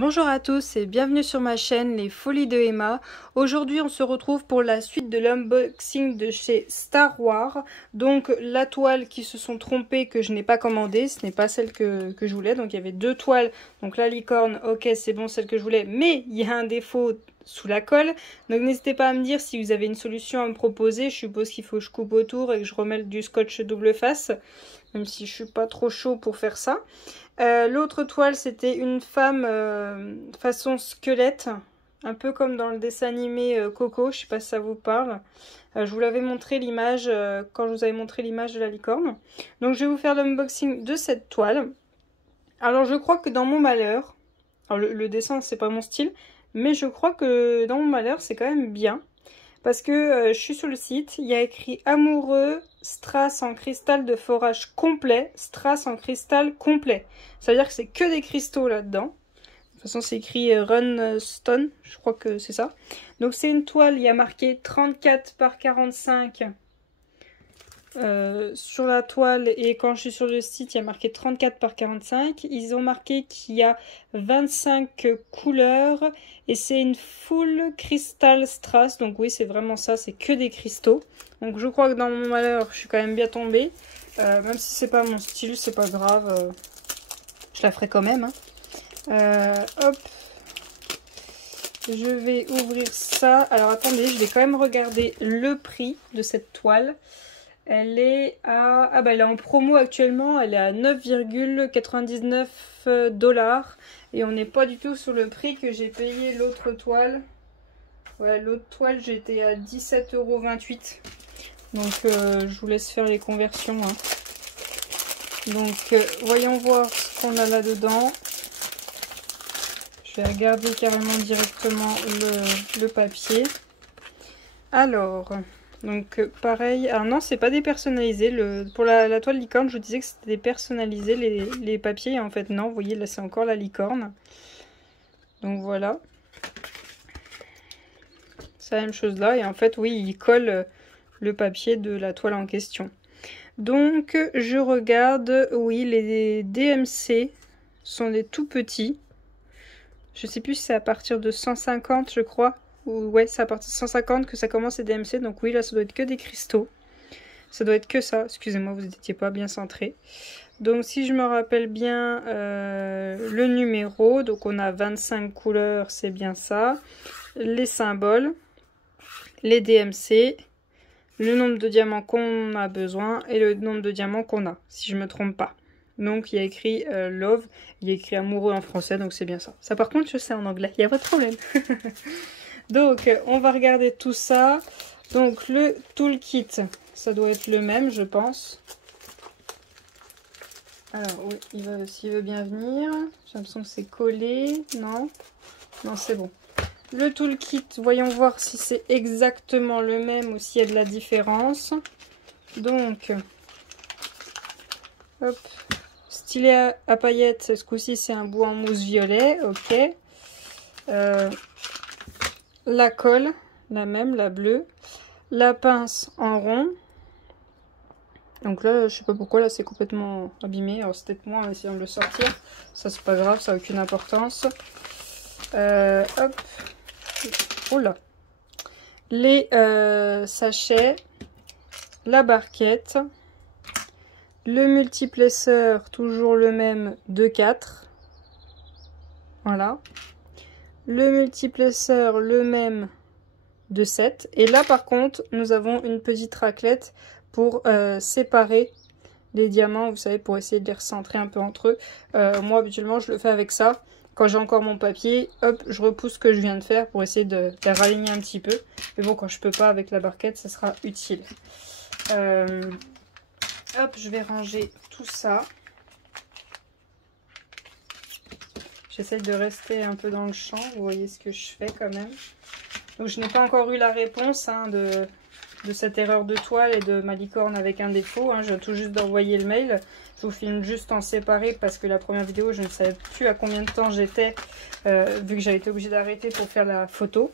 Bonjour à tous et bienvenue sur ma chaîne Les Folies de Emma. Aujourd'hui on se retrouve pour la suite de l'unboxing de chez Star Wars. Donc la toile qui se sont trompées que je n'ai pas commandée, ce n'est pas celle que je voulais. Donc il y avait deux toiles, donc la licorne, ok c'est bon celle que je voulais, mais il y a un défaut sous la colle. Donc n'hésitez pas à me dire si vous avez une solution à me proposer. Je suppose qu'il faut que je coupe autour et que je remette du scotch double face, même si je suis pas trop chaud pour faire ça. L'autre toile, c'était une femme façon squelette, un peu comme dans le dessin animé Coco, je sais pas si ça vous parle. Je vous l'avais montré l'image quand je vous avais montré l'image de la licorne. Donc je vais vous faire l'unboxing de cette toile. Alors je crois que dans mon malheur, alors le dessin c'est pas mon style, mais je crois que dans mon malheur c'est quand même bien. Parce que je suis sur le site, il y a écrit amoureux, strass en cristal de forage complet, strass en cristal complet. Ça veut dire que c'est que des cristaux là-dedans. De toute façon, c'est écrit Runstone, je crois que c'est ça. Donc c'est une toile, il y a marqué 34 par 45 sur la toile, et quand je suis sur le site, il y a marqué 34 par 45. Ils ont marqué qu'il y a 25 couleurs et c'est une full crystal strass. Donc oui, c'est vraiment ça, c'est que des cristaux. Donc je crois que dans mon malheur, je suis quand même bien tombée. Même si c'est pas mon style, c'est pas grave. Je la ferai quand même. Hop. Je vais ouvrir ça. Alors attendez, je vais quand même regarder le prix de cette toile. Elle est à... Ah bah elle est en promo actuellement, elle est à 9,99 $. Et on n'est pas du tout sur le prix que j'ai payé l'autre toile. Ouais, l'autre toile j'étais à 17,28 €. Donc je vous laisse faire les conversions. Hein. Donc voyons voir ce qu'on a là-dedans. Je vais regarder carrément directement le papier. Alors... Donc pareil, ah non c'est pas dépersonnalisé, pour la toile licorne je vous disais que c'était dépersonnalisé les papiers, et en fait non, vous voyez là c'est encore la licorne. Donc voilà. C'est la même chose là, et en fait oui il colle le papier de la toile en question. Donc je regarde, oui les DMC sont des tout petits. Je sais plus si c'est à partir de 150 je crois. Ouais, c'est à partir de 150 que ça commence les DMC. Donc oui, là, ça doit être que des cristaux. Ça doit être que ça. Excusez-moi, vous n'étiez pas bien centré. Donc si je me rappelle bien le numéro, donc on a 25 couleurs, c'est bien ça. Les symboles, les DMC, le nombre de diamants qu'on a besoin et le nombre de diamants qu'on a, si je ne me trompe pas. Donc il y a écrit love, il y a écrit amoureux en français, donc c'est bien ça. Ça par contre, je sais en anglais, il n'y a pas de problème. Donc, on va regarder tout ça. Donc, le toolkit, ça doit être le même, je pense. Alors, oui, s'il veut bien venir. J'ai l'impression que c'est collé. Non, non, c'est bon. Le toolkit, voyons voir si c'est exactement le même ou s'il y a de la différence. Donc, hop. Stylet à paillettes, ce coup-ci, c'est un bout en mousse violet. Ok. La colle, la même, la bleue. La pince en rond. Donc là, je sais pas pourquoi, là c'est complètement abîmé. Alors c'est peut-être moi en essayant de le sortir. Ça c'est pas grave, ça n'a aucune importance. Hop. Oula. Les sachets. La barquette. Le multiplesseur, toujours le même, de 4. Voilà. Le multiplesseur, le même, de 7. Et là par contre, nous avons une petite raclette pour séparer les diamants, vous savez, pour essayer de les recentrer un peu entre eux. Moi habituellement je le fais avec ça. Quand j'ai encore mon papier, hop, je repousse ce que je viens de faire pour essayer de les raligner un petit peu. Mais bon, quand je peux pas avec la barquette, ça sera utile. Hop, je vais ranger tout ça. J'essaie de rester un peu dans le champ, vous voyez ce que je fais quand même. Donc je n'ai pas encore eu la réponse hein, de cette erreur de toile et de ma licorne avec un défaut. Hein. Je viens tout juste d'envoyer le mail. Je vous filme juste en séparé parce que la première vidéo, je ne savais plus à combien de temps j'étais, vu que j'avais été obligée d'arrêter pour faire la photo.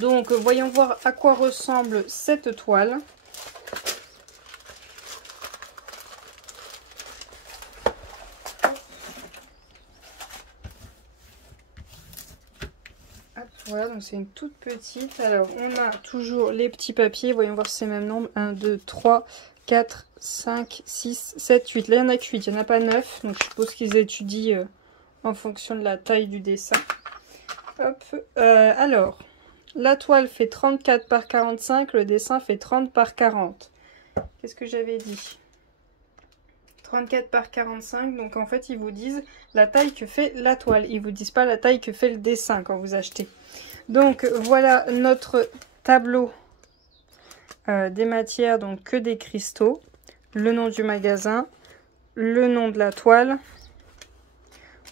Donc voyons voir à quoi ressemble cette toile. Voilà, donc c'est une toute petite. Alors, on a toujours les petits papiers. Voyons voir si c'est le même nombre. 1, 2, 3, 4, 5, 6, 7, 8. Là, il n'y en a que 8. Il n'y en a pas 9. Donc, je suppose qu'ils étudient en fonction de la taille du dessin. Hop. Alors, la toile fait 34 par 45. Le dessin fait 30 par 40. Qu'est-ce que j'avais dit ? 34 par 45, donc en fait ils vous disent la taille que fait la toile, ils vous disent pas la taille que fait le dessin quand vous achetez. Donc voilà notre tableau des matières, donc que des cristaux, le nom du magasin, le nom de la toile.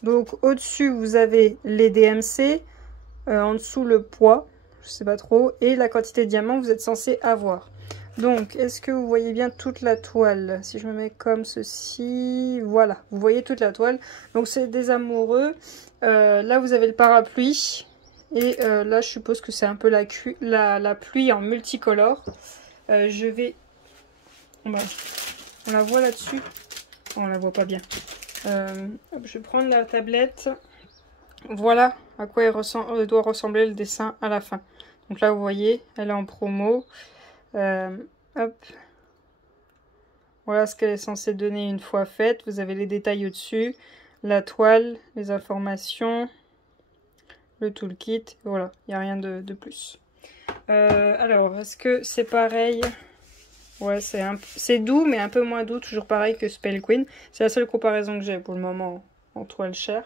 Donc au-dessus vous avez les DMC, en dessous le poids, je sais pas trop, et la quantité de diamants que vous êtes censé avoir. Donc, est-ce que vous voyez bien toute la toile? Si je me mets comme ceci, voilà, vous voyez toute la toile. Donc, c'est des amoureux. Là, vous avez le parapluie. Et là, je suppose que c'est un peu la pluie en multicolore. Je vais... On la voit là-dessus. Oh, on la voit pas bien. Je vais prendre la tablette. Voilà à quoi doit ressembler le dessin à la fin. Donc là, vous voyez, elle est en promo. Hop. Voilà ce qu'elle est censée donner une fois faite. Vous avez les détails au-dessus, la toile, les informations, le toolkit. Voilà, il n'y a rien de plus. Alors, est-ce que c'est pareil? Ouais, c'est doux, mais un peu moins doux. Toujours pareil que Spell Queen. C'est la seule comparaison que j'ai pour le moment en toile chère.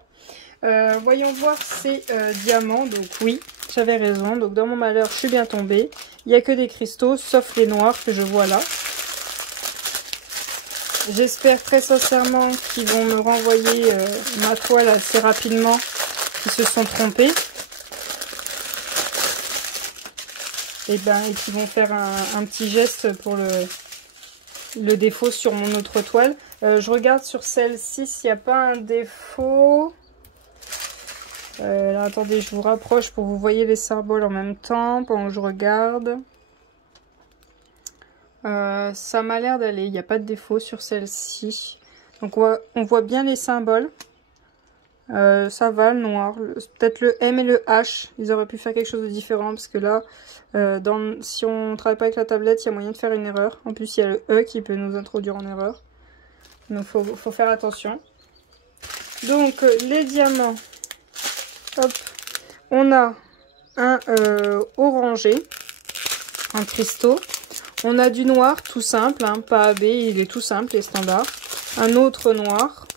Voyons voir ces diamants. Donc oui, j'avais raison. Donc dans mon malheur, je suis bien tombée. Il n'y a que des cristaux, sauf les noirs que je vois là. J'espère très sincèrement qu'ils vont me renvoyer ma toile assez rapidement, qu'ils se sont trompés. Et qu'ils vont faire un petit geste pour le défaut sur mon autre toile. Je regarde sur celle-ci s'il n'y a pas un défaut. Alors, attendez, je vous rapproche pour que vous voyez les symboles en même temps pendant que je regarde. Ça m'a l'air d'aller, il n'y a pas de défaut sur celle-ci. Donc on voit bien les symboles. Ça va, le noir. Peut-être le M et le H, ils auraient pu faire quelque chose de différent parce que là, si on ne travaille pas avec la tablette, il y a moyen de faire une erreur. En plus, il y a le E qui peut nous introduire en erreur. Donc faut faire attention. Donc les diamants. Hop, on a un orangé, un cristaux. On a du noir tout simple, hein, pas AB, il est tout simple et standard. Un autre noir.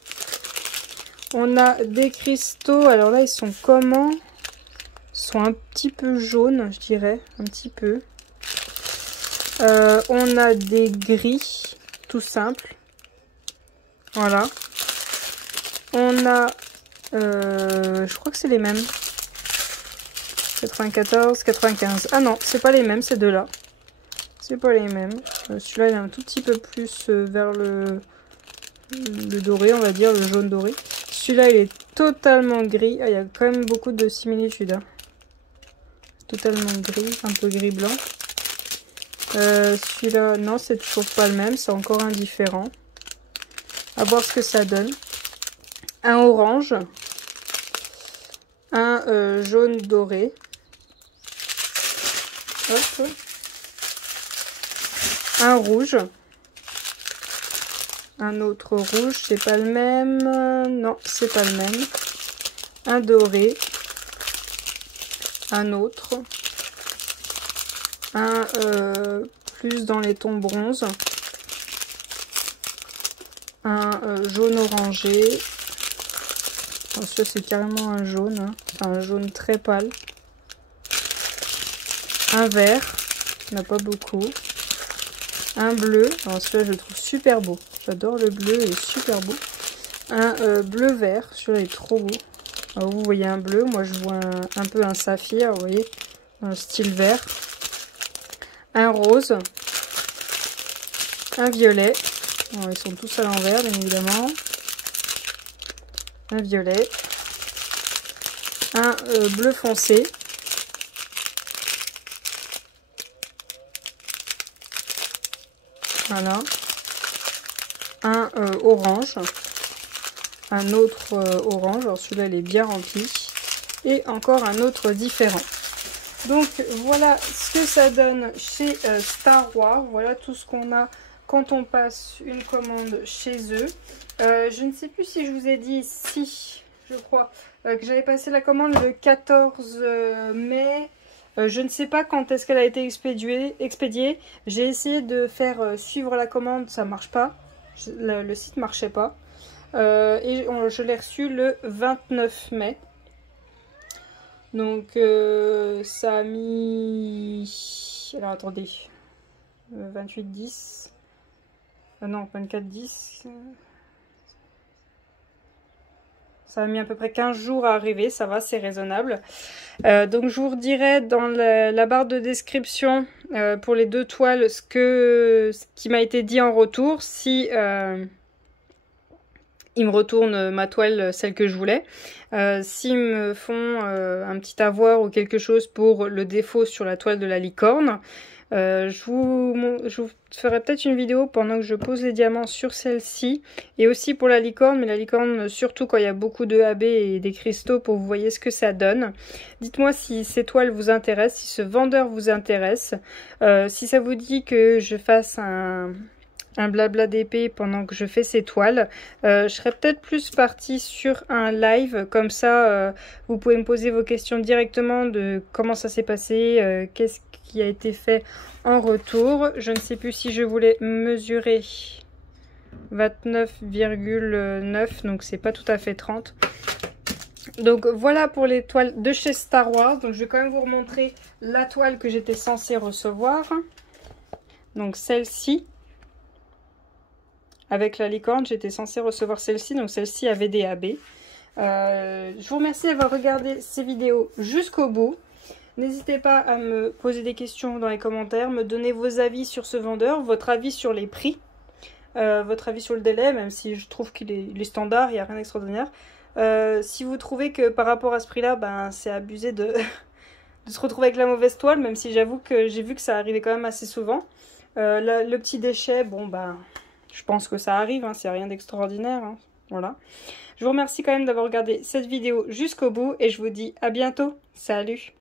On a des cristaux, alors là ils sont comment? Ils sont un petit peu jaunes, je dirais, un petit peu. On a des gris, tout simple. Voilà. On a... je crois que c'est les mêmes. 94, 95. Ah non, c'est pas les mêmes, ces deux-là. C'est pas les mêmes. Celui-là, il est un tout petit peu plus vers le doré, on va dire, le jaune doré. Celui-là, il est totalement gris. Ah, il y a quand même beaucoup de similitudes. Hein. Totalement gris, un peu gris-blanc. Celui-là, non, c'est toujours pas le même. C'est encore un différent. À voir ce que ça donne. Un orange. Un jaune doré. Hop. Un rouge. Un autre rouge, c'est pas le même. Non, c'est pas le même. Un doré. Un autre. Un plus dans les tons bronze. Un jaune orangé. Celui-là, c'est carrément un jaune. Hein. Enfin, un jaune très pâle. Un vert. Il n'y en a pas beaucoup. Un bleu. Alors celui-là, je le trouve super beau. J'adore le bleu, il est super beau. Un bleu vert. Celui-là est trop beau. Alors, vous voyez un bleu. Moi, je vois un peu un saphir. Vous voyez, un style vert. Un rose. Un violet. Alors, ils sont tous à l'envers, bien évidemment. Un violet. Un bleu foncé. Voilà. Un orange. Un autre orange. Alors celui-là, il est bien rempli. Et encore un autre différent. Donc voilà ce que ça donne chez Star Wars. Voilà tout ce qu'on a quand on passe une commande chez eux. Je ne sais plus si je vous ai dit, si je crois, que j'avais passé la commande le 14 mai. Je ne sais pas quand est-ce qu'elle a été expédiée. J'ai essayé de faire suivre la commande, ça marche pas. Le site marchait pas. Et je l'ai reçu le 29 mai. Donc ça a mis... Alors attendez. 28-10. Non, 24-10. Ça a mis à peu près 15 jours à arriver, ça va, c'est raisonnable. Donc je vous redirai dans la barre de description pour les 2 toiles ce qui m'a été dit en retour. Si ils me retournent ma toile, celle que je voulais. S'ils me font un petit avoir ou quelque chose pour le défaut sur la toile de la licorne, je vous ferai peut-être une vidéo pendant que je pose les diamants sur celle-ci. Et aussi pour la licorne, mais la licorne surtout quand il y a beaucoup de AB et des cristaux pour que vous voyez ce que ça donne. Dites-moi si ces toiles vous intéressent, si ce vendeur vous intéresse. Si ça vous dit que je fasse un blabla d'épée pendant que je fais ces toiles. Je serais peut-être plus partie sur un live, comme ça vous pouvez me poser vos questions directement de comment ça s'est passé, qu'est-ce qui a été fait en retour. Je ne sais plus si je voulais mesurer 29,9, donc c'est pas tout à fait 30. Donc voilà pour les toiles de chez Star Wars. Donc je vais quand même vous remontrer la toile que j'étais censée recevoir. Donc celle-ci. Avec la licorne, j'étais censée recevoir celle-ci, donc celle-ci avait des AB. Je vous remercie d'avoir regardé ces vidéos jusqu'au bout. N'hésitez pas à me poser des questions dans les commentaires, me donner vos avis sur ce vendeur, votre avis sur les prix, votre avis sur le délai, même si je trouve qu'il est standard, il n'y a rien d'extraordinaire. Si vous trouvez que par rapport à ce prix-là, ben, c'est abusé de se retrouver avec la mauvaise toile, même si j'avoue que j'ai vu que ça arrivait quand même assez souvent. Le petit déchet, bon ben... Je pense que ça arrive, hein, c'est rien d'extraordinaire. Hein. Voilà. Je vous remercie quand même d'avoir regardé cette vidéo jusqu'au bout et je vous dis à bientôt. Salut!